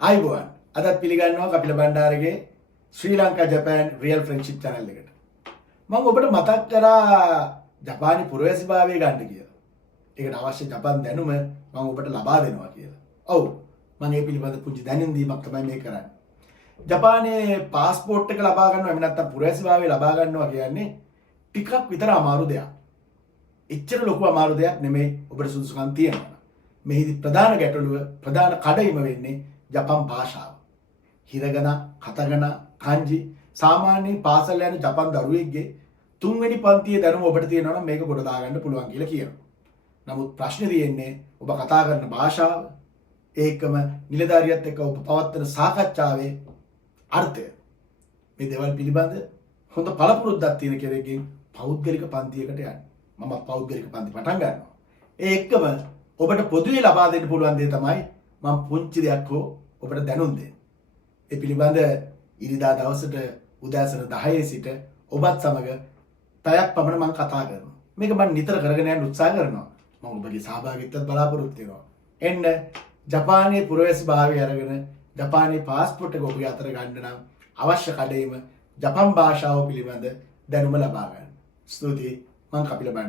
ආයිබෝවන් අදත් පිළිගන්නවා කපිල බණ්ඩාරගේ ශ්‍රී Lanka Japan real friendship channel එකට. මම ඔබට මතක් කරා ජපානයේ පුරවැසිභාවය ගන්න කියලා. ඒකට අවශ්‍ය ජපාන් දැනුම මම ඔබට ලබා දෙනවා කියලා. ඔව් මම මේ පිළිබඳ පුංචි දැනුම් දීමක් තමයි මේ කරන්නේ. ජපානයේ પાස්පෝර්ට් එක ලබා ගන්නවා එහෙම නැත්නම් පුරවැසිභාවය ලබා ගන්නවා කියන්නේ ටිකක් විතර අමාරු දෙයක්. එච්චර ලොකු අමාරු දෙයක් නෙමෙයි ඔබට සුදුසුකම් තියෙනවා. මෙහිදී ප්‍රධාන ගැටලුව ප්‍රධාන කඩයිම වෙන්නේ ජපන් භාෂාව. හිරගන, කතගන, කාන්ජි සාමාන්‍යයෙන් පාසල් යන ජපන් දරුවෙක්ගේ තුන්වෙනි පන්තියේ දැනුම ඔබට තියෙනවා නම් මේක කොට දාගන්න පුළුවන් කියලා කියනවා. නමුත් ප්‍රශ්නේ තියෙන්නේ ඔබ කතා කරන භාෂාව ඒකම නිලධාරියත් එක්ක ඔබ පවත්වන සාකච්ඡාවේ අර්ථය. මේ දේවල් පිළිබඳ හොඳ පළපුරුද්දක් තියෙන කෙනෙක්ගෙන් පෞද්ගලික පන්තියකට යන්න. මම පෞද්ගලික පන්ති පටන් ගන්නවා. ඒ එක්කම ඔබට පොදුවේ ලබා දෙන්න පුළුවන් දේ තමයි මම පුංචි දෙයක් හෝ ඔබට දැනුම් දෙන්න. ඒ පිළිබඳ ඉරිදා දවසට උදෑසන 10 සිට ඔබත් සමග පැයක් පමණ මම කතා කරනවා. මේක මම නිතර කරගෙන යන්න උත්සාහ කරනවා. මම ඔබගේ සහභාගීත්වයට බලාපොරොත්තු වෙනවා. එන්න ජපානයේ පුරවැසිභාවය අරගෙන ජපානයේ પાස්පෝර්ට් එක ඔබගේ අතට ගන්න නම් අවශ්‍ය කඩේම ජපන් භාෂාව පිළිබඳ දැනුම ලබා ගන්න. ස්තුතියි මම කපිල බණ්ඩාර